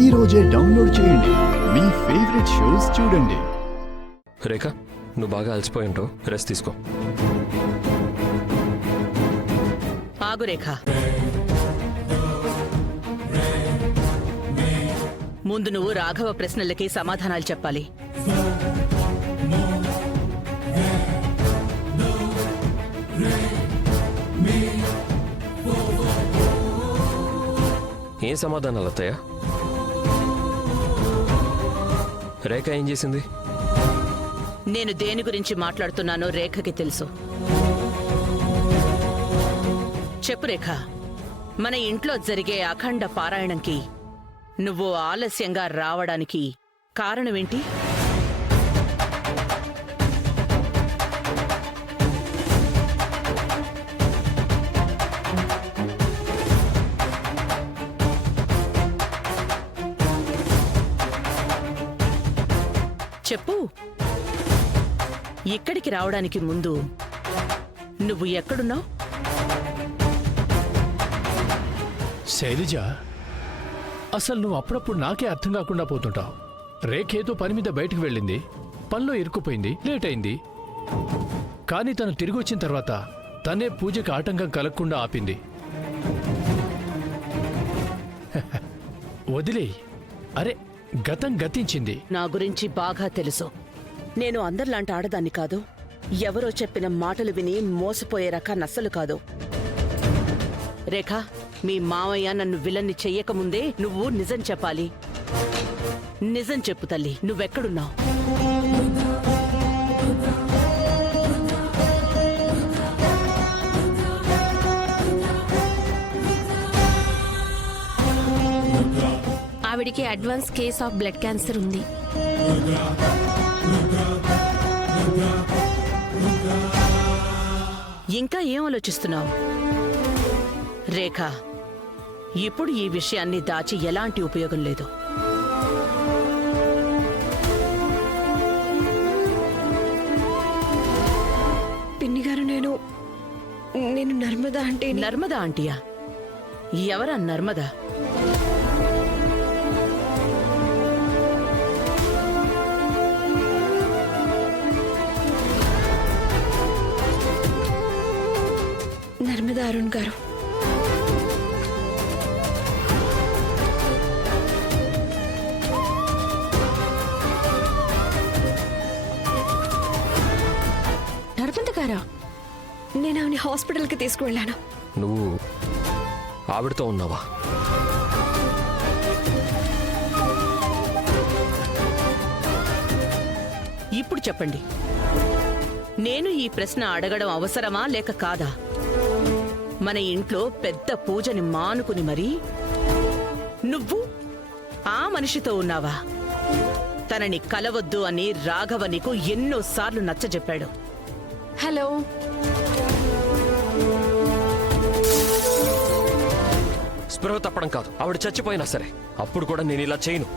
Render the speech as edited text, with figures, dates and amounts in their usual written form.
ఈ రోజే డౌన్లోడ్ చేయండి. మీ ఫేవరెట్ షోస్ చూడండి. రేఖ, నువ్వు బాగా అలసిపోయి ఉంటావు, రెస్ట్ తీసుకో. ఆగు రేఖ. ముందు నువ్వు రాఘవ ప్రశ్నలకి సమాధానాలు చెప్పాలి. ఏం సమాధానాలు అత్తయ్య? రేఖ ఏం చేసింది? నేను దేని గురించి మాట్లాడుతున్నానో రేఖకి తెలుసు. చెప్పు రేఖ, మన ఇంట్లో జరిగే అఖండ పారాయణంకి నువ్వు ఆలస్యంగా రావడానికి కారణమేంటి? చెప్పు. ఇక్కడికి రావడానికి ముందు నువ్వు ఎక్కడున్నావు? శైలజ, అసలు నువ్వు అప్పుడప్పుడు నాకే అర్థం కాకుండా పోతుంటావు. రేఖేతో పని మీద బయటకు వెళ్ళింది, పనిలో ఇరుక్కుపోయింది, లేట్ అయింది. కానీ తను తిరిగి వచ్చిన తర్వాత తనే పూజకి ఆటంకం కలగకుండా ఆపింది. వదిలేయ్. అరే, గతం గతించింది. నా గురించి బాగా తెలుసు. నేను అందరిలాంటి ఆడదాన్ని కాదు. ఎవరో చెప్పిన మాటలు విని మోసపోయే రకాన్ని అస్సలు కాదు. రేఖ, మీ మావయ్య నన్ను విలన్ని చెయ్యకముందే నువ్వు నిజం చెప్పాలి. నిజం చెప్పు తల్లి, నువ్వెక్కడున్నావు? ఆవిడికి advance case of blood cancer ఉంది. ఇంకా ఏం ఆలోచిస్తున్నావు? రేఖ, ఇప్పుడు ఈ విషయాన్ని దాచి ఎలాంటి ఉపయోగం లేదు. పిన్ని గారు, నేను నర్మదా అంటే. నర్మదా ఆంటీయా? ఎవరా నర్మదా? నర్మదా అరుణ్ గారు. నర్మదా గారా? నేను ఆమెని హాస్పిటల్కి తీసుకువెళ్ళాను. నువ్వు ఆవిడతో ఉన్నావా? ఇప్పుడు చెప్పండి, నేను ఈ ప్రశ్న అడగడం అవసరమా లేక కాదా? మన ఇంట్లో పెద్ద పూజని మానుకుని మరీ నువ్వు ఆ మనిషితో ఉన్నావా? తనని కలవద్దు అని రాఘవ నీకు ఎన్నోసార్లు నచ్చజెప్పాడు. హలో, స్పృహ తప్పడం కాదు, ఆవిడ చచ్చిపోయినా సరే అప్పుడు కూడా నేను ఇలా చేయను.